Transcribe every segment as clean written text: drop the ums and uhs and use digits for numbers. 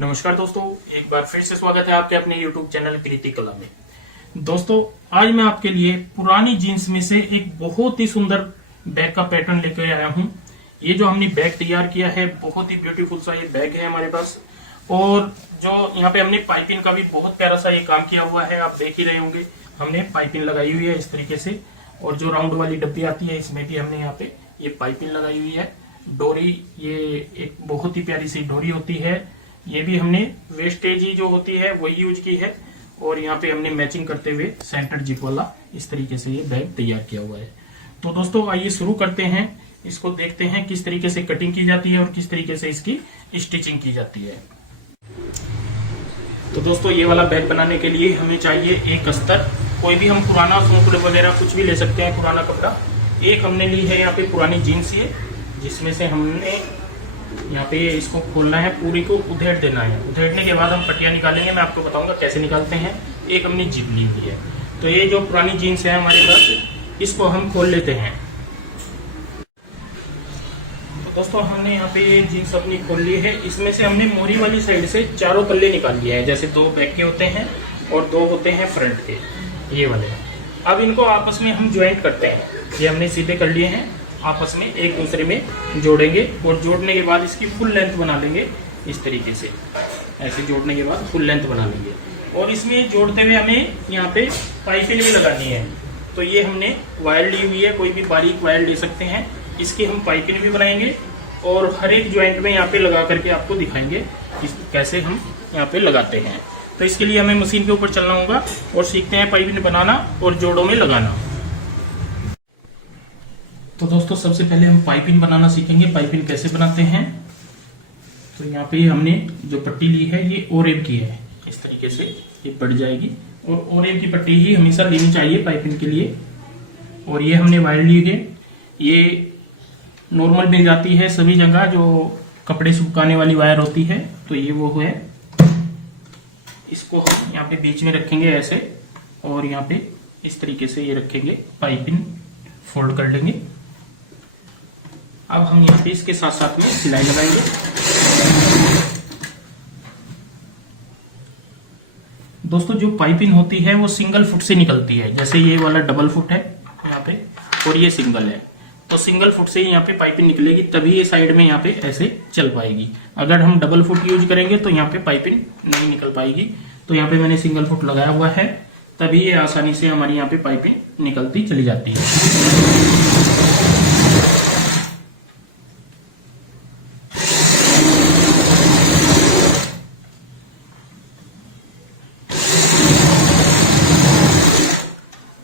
नमस्कार दोस्तों, एक बार फिर से स्वागत है आपके अपने YouTube चैनल कृति कला में। दोस्तों, आज मैं आपके लिए पुरानी जीन्स में से एक बहुत ही सुंदर बैग का पैटर्न लेकर आया हूं। ये जो हमने बैग तैयार किया है, बहुत ही ब्यूटीफुल सा ये बैग है हमारे पास। और जो यहाँ पे हमने पाइपिंग का भी बहुत प्यारा सा ये काम किया हुआ है, आप देख ही रहे होंगे। हमने पाइपिंग लगाई हुई है इस तरीके से, और जो राउंड वाली डब्बी आती है इसमें भी हमने यहाँ पे ये पाइपिंग लगाई हुई है। डोरी, ये एक बहुत ही प्यारी सी डोरी होती है, ये भी हमने वेस्टेज ही जो होती है वही यूज की है। और यहाँ पे हमने मैचिंग करते हुए सेंटर जिप वाला इस तरीके से ये बैग तैयार किया हुआ है। तो दोस्तों, आइए शुरू करते हैं। इसको देखते हैं किस तरीके से कटिंग की जाती है और किस तरीके से इसकी स्टिचिंग की जाती है। तो दोस्तों, ये वाला बैग बनाने के लिए हमें चाहिए एक अस्तर। कोई भी हम पुराना सूट वगैरह कुछ भी ले सकते हैं, पुराना कपड़ा। एक हमने ली है यहाँ पे पुरानी जीन्स, ये जिसमें से हमने यहाँ पे इसको खोलना है, पूरी को उधेड़ देना है। उधेड़ने के बाद हम पट्टियाँ निकालेंगे, मैं आपको बताऊंगा कैसे निकालते हैं। एक हमने जिप ली हुई है, तो ये जो पुरानी जीन्स है हमारे पास, इसको हम खोल लेते हैं। तो दोस्तों, हमने यहाँ पे ये जीन्स अपनी खोल ली है। इसमें से हमने मोरी वाली साइड से चारों पल्ले निकाल लिए हैं, जैसे दो बैक के होते हैं और दो होते हैं फ्रंट के, ये वाले। अब इनको आपस में हम ज्वाइंट करते हैं। ये हमने सीधे कर लिए हैं, आपस में एक दूसरे में जोड़ेंगे। और जोड़ने के बाद इसकी फुल लेंथ बना लेंगे इस तरीके से। ऐसे जोड़ने के बाद फुल लेंथ बना लेंगे। और इसमें जोड़ते हुए हमें यहाँ पे पाइपिंग भी लगानी है। तो ये हमने वायर ली हुई है, कोई भी बारीक वायर ले सकते हैं। इसकी हम पाइपिंग भी बनाएंगे और हर एक ज्वाइंट में यहाँ पे लगा करके आपको दिखाएंगे कैसे हम यहाँ पे लगाते हैं। तो इसके लिए हमें मशीन के ऊपर चलना होगा और सीखते हैं पाइपिंग बनाना और जोड़ों में लगाना। तो दोस्तों, सबसे पहले हम पाइपिंग बनाना सीखेंगे। पाइपिंग कैसे बनाते हैं, तो यहाँ पे हमने जो पट्टी ली है ये ओरेब की है, इस तरीके से ये पड़ जाएगी। और ओरेब की पट्टी ही हमेशा लेनी चाहिए पाइपिंग के लिए। और ये हमने वायर ली है, ये नॉर्मल मिल जाती है सभी जगह, जो कपड़े सुखाने वाली वायर होती है। तो ये वो है, इसको हम यहाँ पे बीच में रखेंगे ऐसे, और यहाँ पे इस तरीके से ये रखेंगे, पाइपिंग फोल्ड कर लेंगे। अब हम यहाँ पे इसके साथ साथ में सिलाई लगाएंगे। दोस्तों, जो पाइपिंग होती है वो सिंगल फुट से निकलती है। जैसे ये वाला डबल फुट है यहाँ पे और ये सिंगल है, तो सिंगल फुट से ही यहाँ पे पाइपिंग निकलेगी, तभी ये साइड में यहाँ पे ऐसे चल पाएगी। अगर हम डबल फुट यूज करेंगे तो यहाँ पे पाइपिंग नहीं निकल पाएगी। तो यहाँ पे मैंने सिंगल फुट लगाया हुआ है, तभी ये आसानी से हमारी यहाँ पे पाइपिंग निकलती चली जाती है।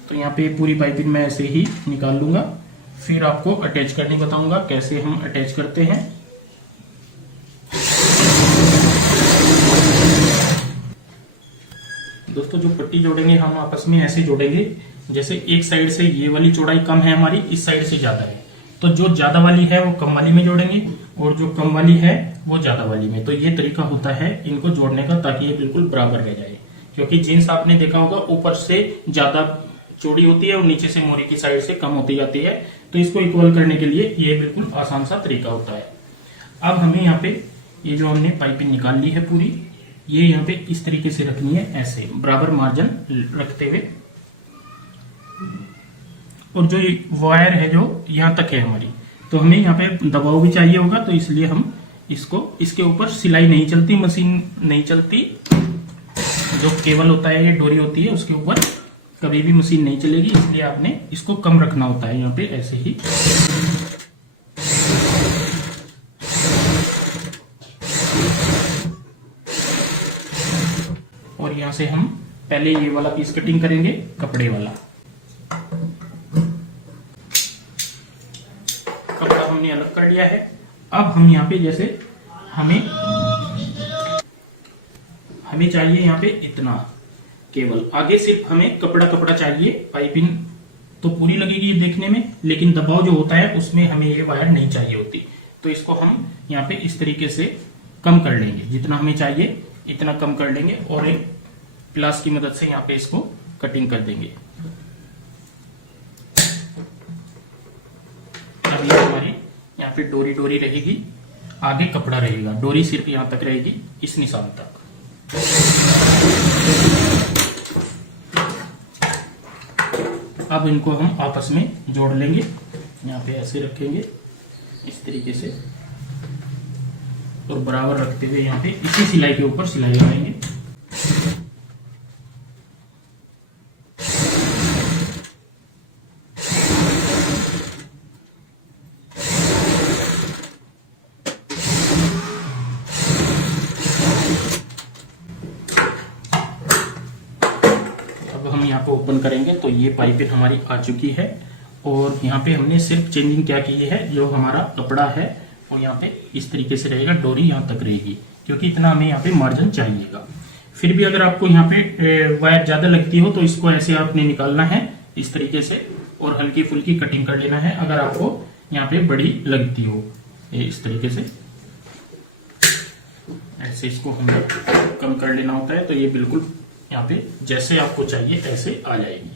तो यहाँ पे पूरी पाइपिंग मैं ऐसे ही निकाल लूंगा, फिर आपको अटैच करने बताऊंगा कैसे हम अटैच करते हैं। दोस्तों, जो पट्टी जोड़ेंगे हम आपस में ऐसे जोड़ेंगे, जैसे एक साइड से ये वाली चौड़ाई कम है हमारी, इस साइड से ज्यादा है, तो जो ज्यादा वाली है वो कम वाली में जोड़ेंगे और जो कम वाली है वो ज्यादा वाली में। तो ये तरीका होता है इनको जोड़ने का, ताकि ये बिल्कुल बराबर रह जाए। क्योंकि जीन्स आपने देखा होगा ऊपर से ज्यादा चौड़ी होती है और नीचे से मोरी की साइड से कम होती जाती है। तो इसको इक्वल करने के लिए ये बिल्कुल आसान सा तरीका होता है। अब हमें यहाँ पे ये जो हमने पाइपिंग निकाल ली है पूरी, ये यहाँ पे इस तरीके से रखनी है, ऐसे बराबर मार्जिन रखते हुए। और जो वायर है जो यहाँ तक है हमारी, तो हमें यहाँ पे दबाव भी चाहिए होगा, तो इसलिए हम इसको, इसके ऊपर सिलाई नहीं चलती, मशीन नहीं चलती। जो केबल होता है, ये डोरी होती है, उसके ऊपर कभी भी मशीन नहीं चलेगी, इसलिए आपने इसको कम रखना होता है यहाँ पे ऐसे ही। और यहाँ से हम पहले ये वाला पीस कटिंग करेंगे, कपड़े वाला। कपड़ा हमने अलग कर लिया है। अब हम यहाँ पे जैसे हमें चाहिए यहाँ पे इतना, केवल आगे सिर्फ हमें कपड़ा कपड़ा चाहिए। पाइपिंग तो पूरी लगेगी ये देखने में, लेकिन दबाव जो होता है उसमें हमें ये वायर नहीं चाहिए होती। तो इसको हम यहाँ पे इस तरीके से कम कर लेंगे, जितना हमें चाहिए इतना कम कर लेंगे, और एक प्लास की मदद से यहाँ पे इसको कटिंग कर देंगे। अब ये हमारी यहाँ पे डोरी डोरी रहेगी। आगे कपड़ा रहेगा, डोरी सिर्फ यहाँ तक रहेगी, इस निशान तक। अब इनको हम आपस में जोड़ लेंगे, यहाँ पे ऐसे रखेंगे इस तरीके से, और बराबर रखते हुए यहाँ पे इसी सिलाई के ऊपर सिलाई लगाएंगे। अब हम यहाँ पे ओपन करेंगे तो ये पाइपिंग हमारी आ चुकी है, और यहाँ पे हमने सिर्फ चेंजिंग क्या की है, जो हमारा कपड़ा है वो यहाँ पे इस तरीके से रहेगा, डोरी यहाँ तक रहेगी, क्योंकि इतना हमें यहाँ पे मार्जिन चाहिएगा। फिर भी अगर आपको यहाँ पे वायर ज्यादा लगती हो तो इसको ऐसे आपने निकालना है इस तरीके से, और हल्की फुल्की कटिंग कर लेना है। अगर आपको यहाँ पे बड़ी लगती हो इस तरीके से, ऐसे इसको हमें कम कर लेना होता है, तो ये बिल्कुल यहाँ पे जैसे आपको चाहिए ऐसे आ जाएगी।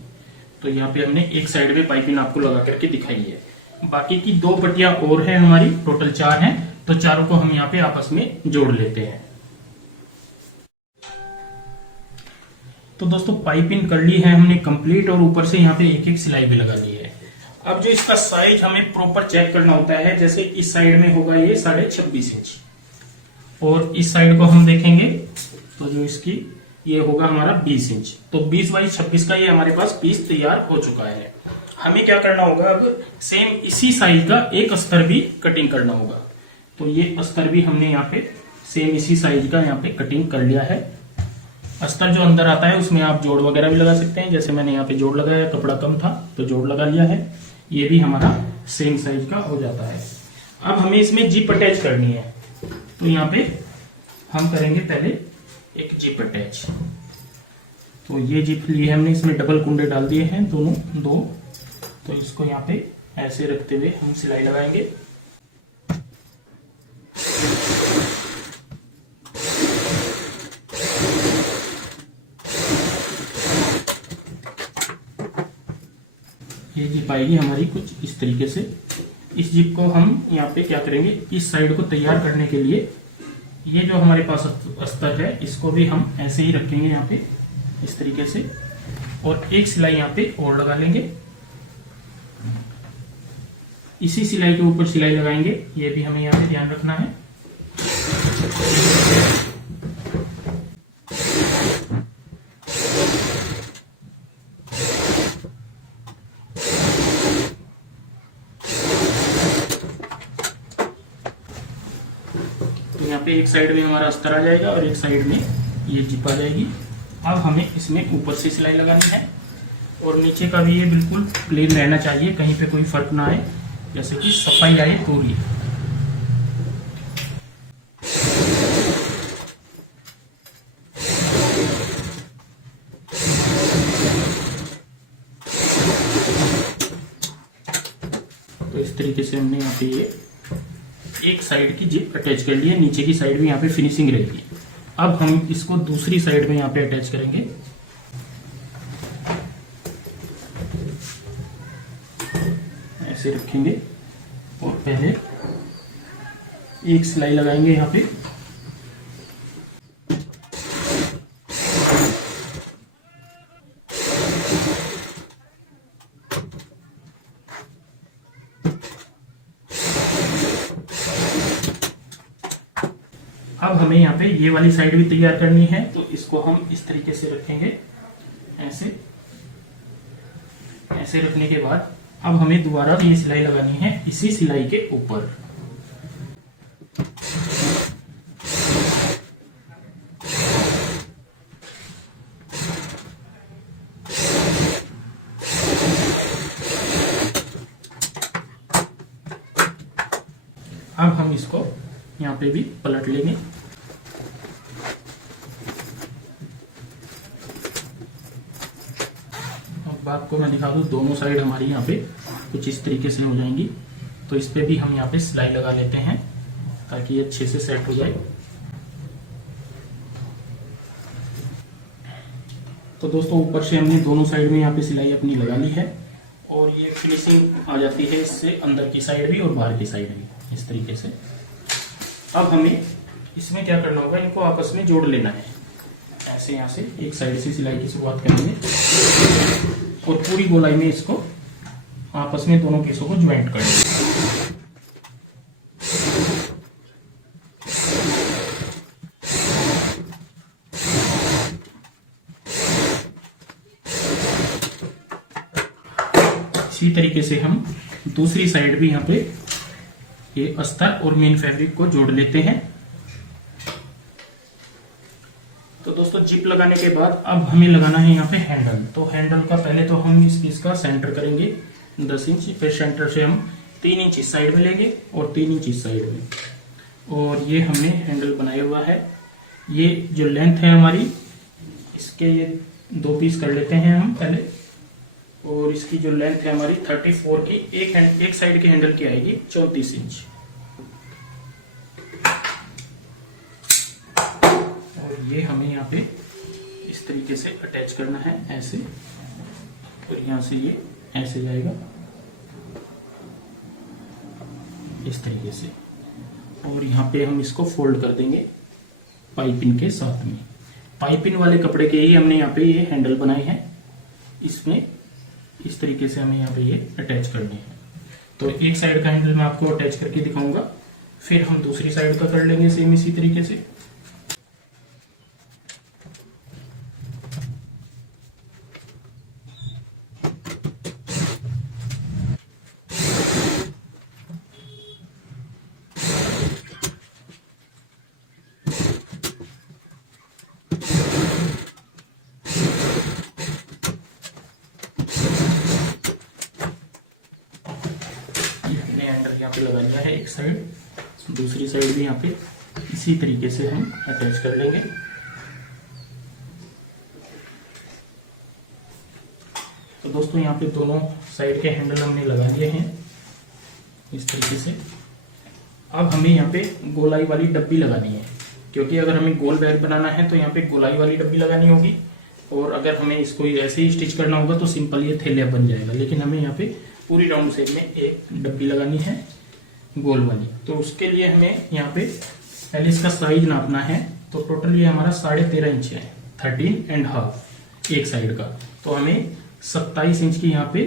तो यहाँ पे हमने एक साइड में पाइपिंग आपको लगा करके दिखाई है, बाकी की 2 पट्टियां और है हमारी, टोटल 4 हैं, तो चारों को हम यहाँ पे आपस में जोड़ लेते हैं। तो दोस्तों पाइपिंग कर ली है हमने कंप्लीट, और ऊपर से यहाँ पे एक एक सिलाई भी लगा ली है। अब जो इसका साइज हमें प्रॉपर चेक करना होता है, जैसे इस साइड में होगा ये 26.5 इंच, और इस साइड को हम देखेंगे तो जो इसकी ये होगा हमारा 20 इंच, तो 20 बाई 26 का ये हमारे पास पीस तैयार हो चुका है। हमें क्या करना होगा, अब सेम इसी साइज का एक अस्तर भी कटिंग करना होगा। तो ये अस्तर भी हमने यहाँ पे सेम इसी साइज का यहाँ पे कटिंग कर लिया है। अस्तर जो अंदर आता है उसमें आप जोड़ वगैरह भी लगा सकते हैं, जैसे मैंने यहाँ पे जोड़ लगाया, कपड़ा कम था तो जोड़ लगा लिया है। ये भी हमारा सेम साइज का हो जाता है। अब हमें इसमें जिप अटैच करनी है, तो यहाँ पे हम करेंगे पहले एक जिप अटैच। तो ये जिप लिए हमने, इसमें डबल कुंडे डाल दिए हैं दोनों 2, तो इसको यहाँ पे ऐसे रखते हुए हम सिलाई लगाएंगे। ये जिप आएगी हमारी कुछ इस तरीके से। इस जिप को हम यहाँ पे क्या करेंगे, इस साइड को तैयार करने के लिए ये जो हमारे पास अस्तर है इसको भी हम ऐसे ही रखेंगे यहाँ पे इस तरीके से, और एक सिलाई यहाँ पे और लगा लेंगे, इसी सिलाई के ऊपर सिलाई लगाएंगे। ये भी हमें यहाँ पे ध्यान रखना है। यहाँ पे एक साइड में हमारा अस्तर आ जाएगा और एक साइड में ये जिप आ जाएगी। अब हमें इसमें ऊपर से सिलाई लगानी है, और नीचे का भी ये बिल्कुल प्लेन रहना चाहिए, कहीं पे कोई फर्क ना आए, जैसे कि सफाई आए पूरी। तो इस तरीके से हमने यहाँ पे ये एक साइड की जिप अटैच कर ली है, नीचे की साइड भी यहाँ पे फिनिशिंग रहेगी। अब हम इसको दूसरी साइड में यहाँ पे अटैच करेंगे। ऐसे रखेंगे और पहले एक सिलाई लगाएंगे यहाँ पे, अब हमें यहाँ पे ये वाली साइड भी तैयार करनी है, तो इसको हम इस तरीके से रखेंगे, ऐसे ऐसे रखने के बाद अब हमें दोबारा ये सिलाई लगानी है इसी सिलाई के ऊपर। अब हम इसको यहाँ पे भी पलट लेंगे। अब आपको मैं दिखा दूं, दोनों साइड हमारी यहाँ पे कुछ इस तरीके से हो जाएंगी, तो इस पे भी हम यहाँ पे सिलाई लगा लेते हैं ताकि ये अच्छे से सेट हो जाए। तो दोस्तों ऊपर से हमने दोनों साइड में यहाँ पे सिलाई अपनी लगा ली है, और ये फिनिशिंग आ जाती है इससे अंदर की साइड भी और बाहर की साइड भी इस तरीके से। अब हमें इसमें क्या करना होगा, इनको आपस में जोड़ लेना है। ऐसे यहाँ से एक साइड से सिलाई की शुरुआत करेंगे और पूरी गोलाई में इसको आपस में दोनों पीसों को ज्वाइंट कर देंगे। इसी तरीके से हम दूसरी साइड भी यहाँ पे ये अस्तर और मेन फैब्रिक को जोड़ लेते हैं। तो दोस्तों जिप लगाने के बाद अब हमें लगाना है यहाँ पे हैंडल। तो हैंडल का पहले तो हम इस पीस का सेंटर करेंगे 10 इंच, फिर सेंटर से हम 3 इंच इस साइड में लेंगे और 3 इंच इस साइड में, और ये हमने हैंडल बनाया हुआ है। ये जो लेंथ है हमारी, इसके ये 2 पीस कर लेते हैं हम पहले, और इसकी जो लेंथ है हमारी 34 की, एक साइड के हैंडल की आएगी 34 इंच। और ये हमें यहाँ पे इस तरीके से अटैच करना है ऐसे, और यहाँ से ये ऐसे जाएगा इस तरीके से, और यहाँ पे हम इसको फोल्ड कर देंगे पाइपिंग के साथ में। पाइपिंग वाले कपड़े के ही हमने यहाँ पे ये हैंडल बनाए हैं, इसमें इस तरीके से हमें यहाँ पे ये अटैच करने हैं। तो एक साइड का हैंडल मैं आपको अटैच करके दिखाऊंगा, फिर हम दूसरी साइड का कर लेंगे सेम इसी तरीके से। यहाँ पे लगा लिया है एक साइड, दूसरी साइड भी यहाँ पे इसी तरीके से हम अटैच कर लेंगे। तो दोस्तों यहाँ पे दोनों साइड के हैंडल हमने लगा लिए हैं इस तरीके से। अब हमें यहाँ पे गोलाई वाली डब्बी लगानी है, क्योंकि अगर हमें गोल बैग बनाना है तो यहाँ पे गोलाई वाली डब्बी लगानी होगी, और अगर हमें इसको ऐसे ही स्टिच करना होगा तो सिंपल ये थैलिया बन जाएगा। लेकिन हमें यहाँ पे पूरी राउंड शेप में एक डब्बी लगानी है गोल वाली। तो उसके लिए हमें यहाँ पे पहले इसका साइज नापना है। तो टोटल ये हमारा 13.5 इंच है, 13.5 एक साइड का। तो हमें 27 इंच की यहाँ पे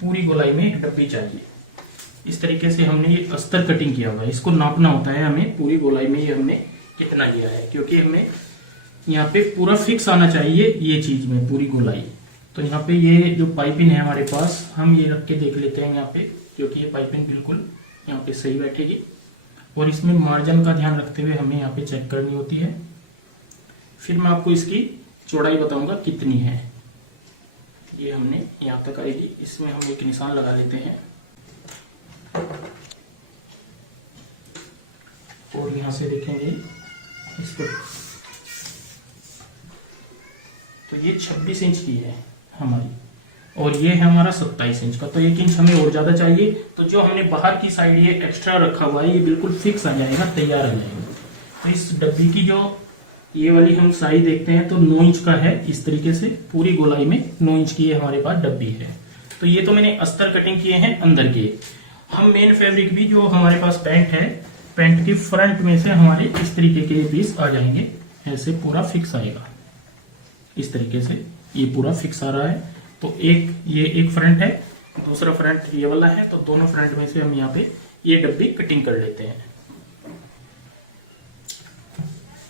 पूरी गोलाई में एक डब्बी चाहिए। इस तरीके से हमने ये अस्तर कटिंग किया हुआ है, इसको नापना होता है हमें पूरी गोलाई में ये हमने कितना लिया है, क्योंकि हमें यहाँ पे पूरा फिक्स आना चाहिए ये चीज में पूरी गोलाई। तो यहाँ पे ये जो पाइपिंग है हमारे पास, हम ये रख के देख लेते हैं यहाँ पे, क्योंकि ये पाइपिंग बिल्कुल यहाँ पे सही बैठेगी। और इसमें मार्जिन का ध्यान रखते हुए हमें यहाँ पे चेक करनी होती है। फिर मैं आपको इसकी चौड़ाई बताऊंगा कितनी है। ये हमने यहाँ तक आएगी, इसमें हम एक निशान लगा लेते हैं और यहाँ से देखेंगे इसको। तो ये 26 इंच की है हमारी, और ये है हमारा 27 इंच का। तो 1 इंच हमें और ज्यादा चाहिए। तो जो हमने बाहर की साइड ये एक्स्ट्रा रखा हुआ है, ये बिल्कुल फिक्स आ जाएगा, तैयार आ जाएगा। तो इस डब्बी की जो ये वाली हम साइज देखते हैं तो 9 इंच का है। इस तरीके से पूरी गोलाई में 9 इंच की हमारे पास डब्बी है। तो ये तो मैंने अस्तर कटिंग किए हैं अंदर के। हम मेन फैब्रिक भी जो हमारे पास पैंट है, पैंट की फ्रंट में से हमारे इस तरीके के पीस आ जाएंगे, ऐसे पूरा फिक्स आएगा। इस तरीके से ये पूरा फिक्स आ रहा है। तो ये एक फ्रंट है, दूसरा फ्रंट ये वाला है। तो दोनों फ्रंट में से हम यहाँ पे ये डब्बी कटिंग कर लेते हैं।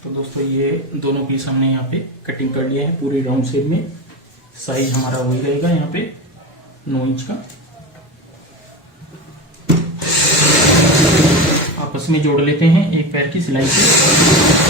तो दोस्तों ये दोनों पीस हमने यहाँ पे कटिंग कर लिए हैं पूरी राउंड शेप में। साइज हमारा वही रहेगा यहाँ पे 9 इंच का। आपस में जोड़ लेते हैं एक पैर की सिलाई से।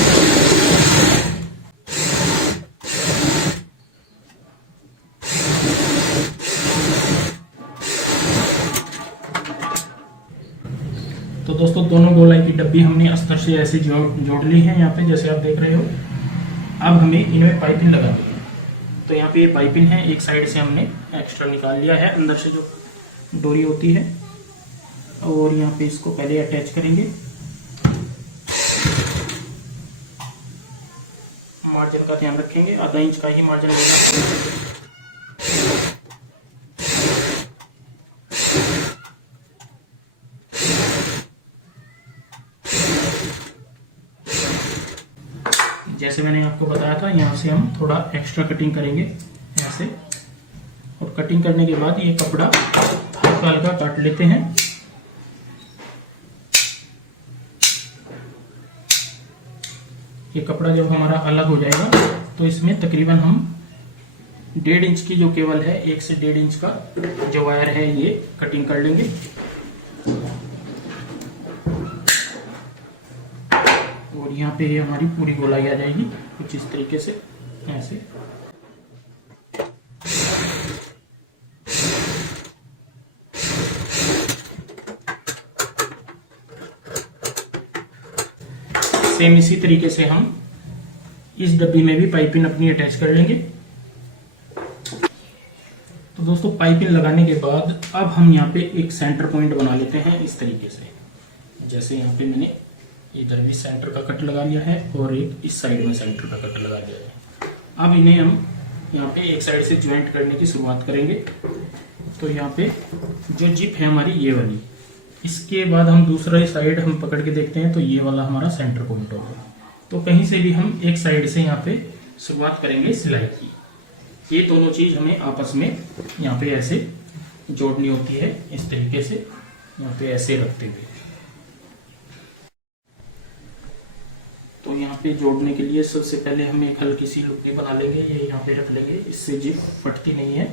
तो दोस्तों दोनों गोलाई की डब्बी हमने अस्तर से ऐसे जोड़ ली है यहाँ पे, जैसे आप देख रहे हो। अब हमें इनमें पाइपिंग लगानी है। तो यहाँ पे ये पाइपिंग है, एक साइड से हमने एक्स्ट्रा निकाल लिया है, अंदर से जो डोरी होती है। और यहाँ पे इसको पहले अटैच करेंगे। मार्जिन का ध्यान रखेंगे, आधा इंच का ही मार्जिन लेना। जैसे मैंने आपको बताया था, यहाँ से हम थोड़ा एक्स्ट्रा कटिंग करेंगे ऐसे, और कटिंग करने के बाद ये कपड़ा हल्का हल्का काट लेते हैं। ये कपड़ा जब हमारा अलग हो जाएगा तो इसमें तकरीबन हम 1.5 इंच की जो केबल है, 1 से 1.5 इंच का जो वायर है, ये कटिंग कर लेंगे। और यहाँ पे ये हमारी पूरी गोलाई आ जाएगी कुछ इस तरीके से, ऐसे। सेम इसी तरीके से हम इस डब्बी में भी पाइपिंग अपनी अटैच कर लेंगे। तो दोस्तों पाइपिंग लगाने के बाद अब हम यहाँ पे एक सेंटर पॉइंट बना लेते हैं इस तरीके से। जैसे यहाँ पे मैंने इधर भी सेंटर का कट लगा लिया है और एक इस साइड में सेंटर का कट लगा दिया है। अब इन्हें हम यहाँ पे एक साइड से ज्वाइंट करने की शुरुआत करेंगे। तो यहाँ पे जो जिप है हमारी ये वाली, इसके बाद हम दूसरा साइड हम पकड़ के देखते हैं तो ये वाला हमारा सेंटर पॉइंट होगा। तो कहीं से भी हम एक साइड से यहाँ पे शुरुआत करेंगे सिलाई की। ये दोनों चीज हमें आपस में यहाँ पे ऐसे जोड़नी होती है, इस तरीके से यहाँ पे ऐसे रखते हुए। तो यहाँ पे जोड़ने के लिए सबसे पहले हम एक हल्की सी लुकड़ी बना लेंगे, ये यहाँ पे रख लेंगे, इससे जिप फटती नहीं है,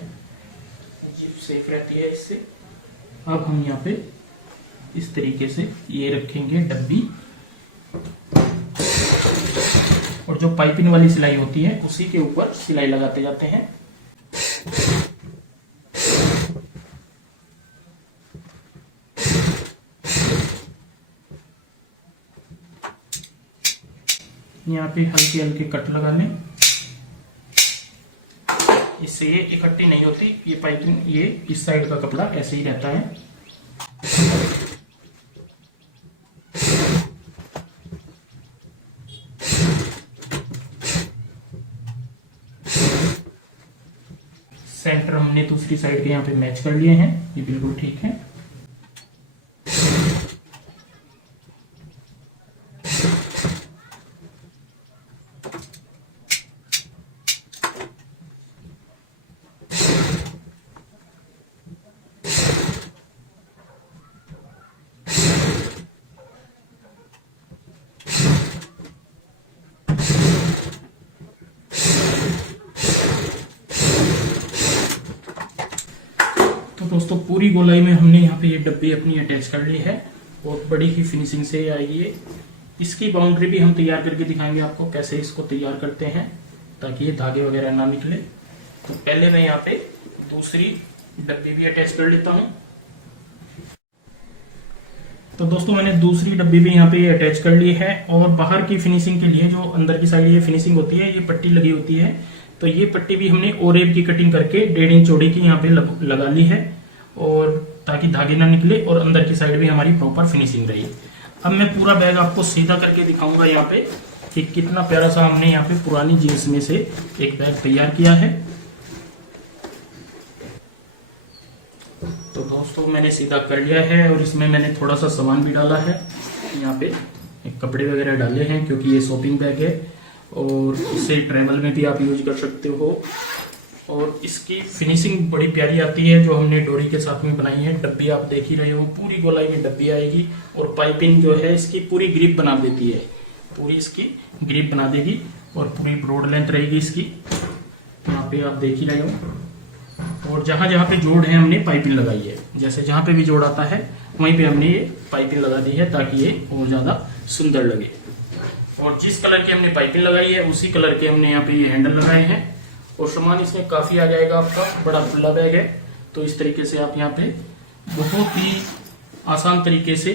जिप सेफ रहती है इससे। अब हम यहाँ पे इस तरीके से ये रखेंगे डब्बी, और जो पाइपिंग वाली सिलाई होती है उसी के ऊपर सिलाई लगाते जाते हैं। यहाँ पे हल्के हल्के कट लगा लें, इससे ये इकट्ठी नहीं होती, ये पाइपिंग, ये इस साइड का कपड़ा ऐसे ही रहता है। सेंटर हमने दूसरी साइड के यहाँ पे मैच कर लिए हैं, ये बिल्कुल ठीक है। दोस्तों पूरी गोलाई में हमने यहाँ पे ये डब्बी अपनी अटैच कर ली है और बड़ी ही फिनिशिंग से आएगी ये। इसकी बाउंड्री भी हम तैयार करके दिखाएंगे आपको कैसे इसको तैयार करते हैं ताकि ये धागे वगैरह ना निकले। तो पहले मैं यहाँ पे दूसरी डब्बी भी अटैच कर लेता हूँ। तो दोस्तों मैंने दूसरी डब्बी भी यहाँ पे अटैच कर ली है, और बाहर की फिनिशिंग के लिए जो अंदर की साइड ये फिनिशिंग होती है, ये पट्टी लगी होती है, तो ये पट्टी भी हमने ओरेब की कटिंग करके 1.5 इंच चौड़ी की यहाँ पे लगा ली है, और ताकि धागे ना निकले और अंदर की साइड भी हमारी प्रॉपर फिनिशिंग रही। अब मैं पूरा बैग आपको सीधा करके दिखाऊंगा यहाँ पे कि कितना प्यारा सा हमने यहाँ पे पुरानी जीन्स में से एक बैग तैयार किया है। तो दोस्तों मैंने सीधा कर लिया है और इसमें मैंने थोड़ा सा सामान भी डाला है, यहाँ पे कपड़े वगैरह डाले हैं क्योंकि ये शॉपिंग बैग है और इसे ट्रैवल में भी आप यूज कर सकते हो। और इसकी फिनिशिंग बड़ी प्यारी आती है जो हमने डोरी के साथ में बनाई है। डब्बी आप देख ही रहे हो, पूरी गोलाई में डब्बी आएगी और पाइपिंग जो है इसकी पूरी ग्रिप बना देती है, पूरी इसकी ग्रिप बना देगी और पूरी ब्रॉड लेंथ रहेगी इसकी, यहाँ पे आप देख ही रहे हो। और जहां जहां पे जोड़ है हमने पाइपिंग लगाई है, जैसे जहां पे भी जोड़ आता है वहीं पे हमने ये पाइपिंग लगा दी है ताकि ये और ज्यादा सुंदर लगे। और जिस कलर की हमने पाइपिंग लगाई है उसी कलर के हमने यहाँ पे ये हैंडल लगाए हैं, और सामान इसमें काफी आ जाएगा आपका, बड़ा खुला बैग है। तो इस तरीके से आप यहाँ पे बहुत ही आसान तरीके से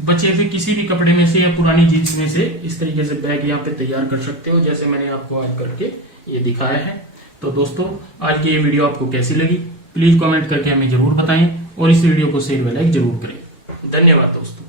बचे हुए किसी भी कपड़े में से या पुरानी जीन्स में से इस तरीके से बैग यहाँ पे तैयार कर सकते हो, जैसे मैंने आपको आज करके ये दिखाया है। तो दोस्तों आज की ये वीडियो आपको कैसी लगी प्लीज कमेंट करके हमें जरूर बताएं और इस वीडियो को शेयर व लाइक जरूर करें। धन्यवाद दोस्तों।